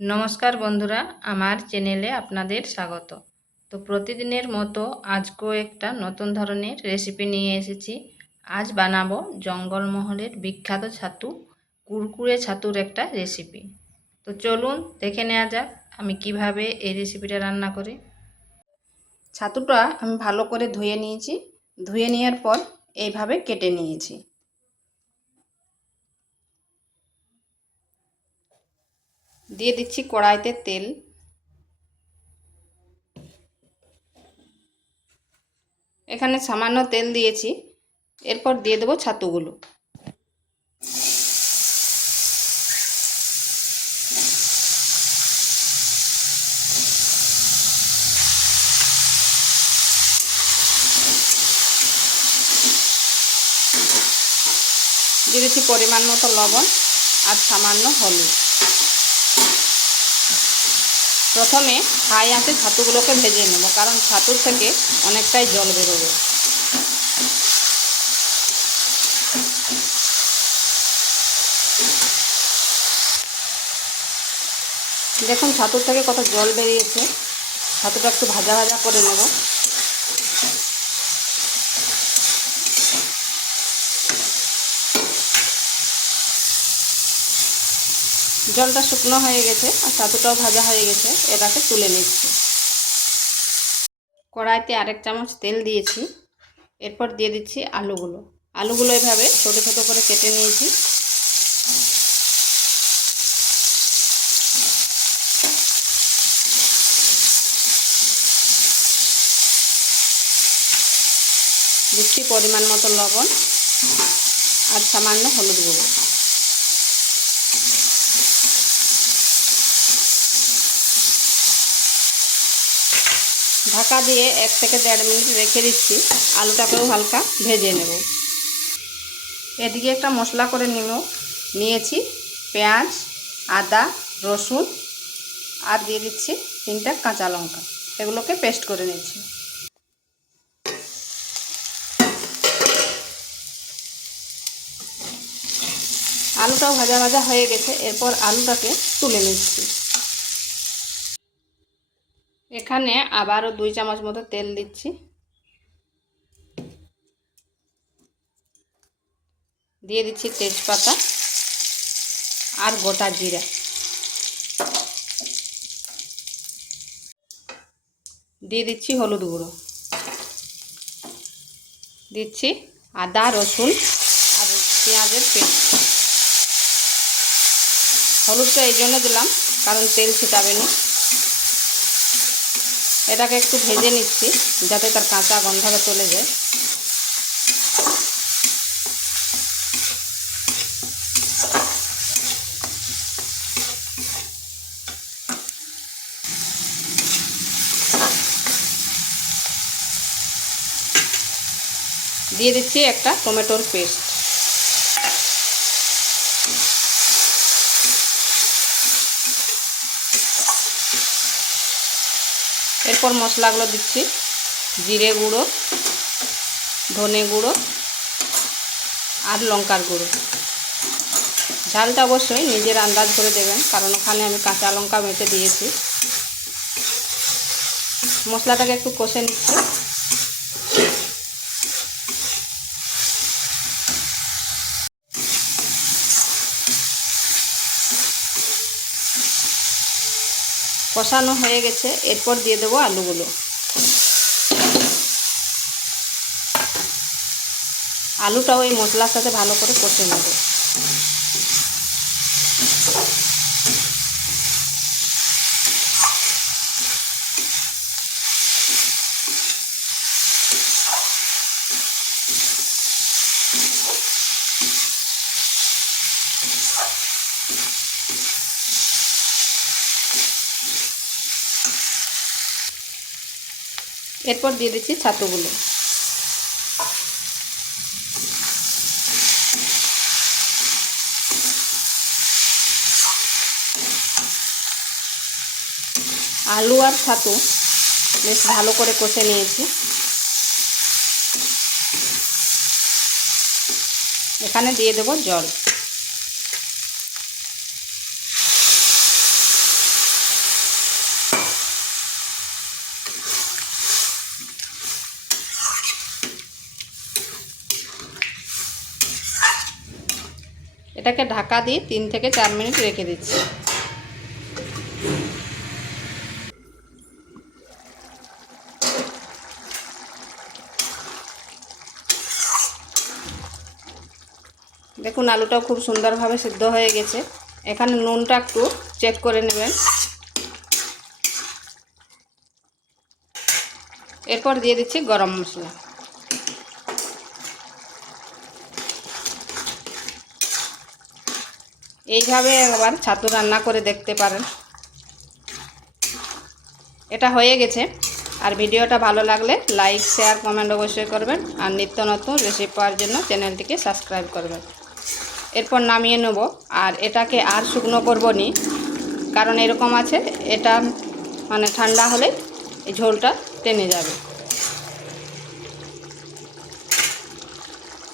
নমস্কার বন্ধুরা, আমার চ্যানেলে আপনাদের স্বাগত। তো প্রতিদিনের মতো আজকেও একটা নতুন ধরনের রেসিপি নিয়ে এসেছি। আজ বানাবো জঙ্গলমহলের বিখ্যাত ছাতু, কুরকুরে ছাতুর একটা রেসিপি। তো চলুন দেখে নেওয়া যাক আমি কিভাবে এই রেসিপিটা রান্না করি। ছাতুটা আমি ভালো করে ধুয়ে নিয়েছি। ধুয়ে নেওয়ার পর এইভাবে কেটে নিয়েছি। দিয়ে দিচ্ছি কড়াইতে তেল। এখানে সামান্য তেল দিয়েছি। এরপর দিয়ে দেবো ছাতুগুলো। দিয়ে দিচ্ছি পরিমাণ মতো লবণ আর সামান্য হলুদ। প্রথমে হাই আঁচে ছাতুগুলোকে ভেজে নেব, কারণ ছাতুর থেকে অনেকটাই জল বেরোবে। দেখুন ছাতুর থেকে কত জল বেরিয়েছে। ছাতুটা একটু ভাজা ভাজা করে নেব। জলটা শুকনো হয়ে গেছে আর ছাতুটাও ভাজা হয়ে গেছে। এটাকে তুলে নিচ্ছি। কড়াইতে আরেক চামচ তেল দিয়েছি। এরপর দিয়ে দিচ্ছি আলুগুলো। আলুগুলো এভাবে ছোটো ছোটো করে কেটে নিয়েছি। দিচ্ছি পরিমাণ মতো লবণ আর সামান্য হলুদ গুঁড়ো। ঢাকা দিয়ে 1 থেকে 1.5 মিনিট রেখে দিচ্ছি। আলুটাকেও হালকা ভেজে নেব। এদিকে একটা মশলা করে নিয়েছি পেঁয়াজ, আদা, রসুন আর দিয়ে দিচ্ছি 3টা কাঁচা লঙ্কা। এগুলোকে পেস্ট করে নিচ্ছি। আলুটাও ভাজা ভাজা হয়ে গেছে। এরপর আলুটাকে তুলে নিচ্ছি। এখানে আবারও 2 চামচ মতো তেল দিচ্ছি। দিয়ে দিচ্ছি তেজপাতা আর গোটা জিরা। দিয়ে দিচ্ছি হলুদ গুঁড়ো। দিচ্ছি আদা, রসুন আর পেঁয়াজের পেস্ট। হলুদটা এই জন্য দিলাম কারণ তেল ছিটাবে না। এটাকে একটু ভেজে নিচ্ছি যাতে তার কাঁচা গন্ধটা চলে যায়। দিয়ে দিচ্ছি একটা টমেটোর পেস্ট। এরপর মশলাগুলো দিচ্ছি জিরে গুঁড়ো, ধনে গুঁড়ো আর লঙ্কার গুঁড়ো। ঝালটা অবশ্যই নিজের আন্দাজ করে দেবেন, কারণ ওখানে আমি কাঁচা লঙ্কা বেটে দিয়েছি। মশলাটাকে একটু কষে নিচ্ছি। কষানো হয়ে গেছে। এরপর দিয়ে দেবো আলুগুলো। আলুটাও এই মশলার সাথে ভালো করে কষে নেব। এরপর দিয়ে দিচ্ছি ছাতুগুলো। আলু আর ছাতু বেশ ভালো করে কষে নিয়েছি। এখানে দিয়ে দেব জল। এটাকে ঢাকা দিয়ে 3 থেকে 4 মিনিট রেখে দিচ্ছি। দেখুন আলুটাও খুব সুন্দরভাবে সিদ্ধ হয়ে গেছে। এখানে নুনটা একটু চেক করে নেবেন। এরপর দিয়ে দিচ্ছি গরম মশলা। এইভাবে একবার ছাতু রান্না করে দেখতে পারেন। এটা হয়ে গেছে। আর ভিডিওটা ভালো লাগলে লাইক, শেয়ার, কমেন্ট অবশ্যই করবেন। আর নিত্য নতুন রেসিপি পাওয়ার জন্য চ্যানেলটিকে সাবস্ক্রাইব করবেন। এরপর নামিয়ে নেব। আর এটাকে আর শুকনো করব নি, কারণ এরকম আছে, এটা মানে ঠান্ডা হলে এই ঝোলটা টেনে যাবে।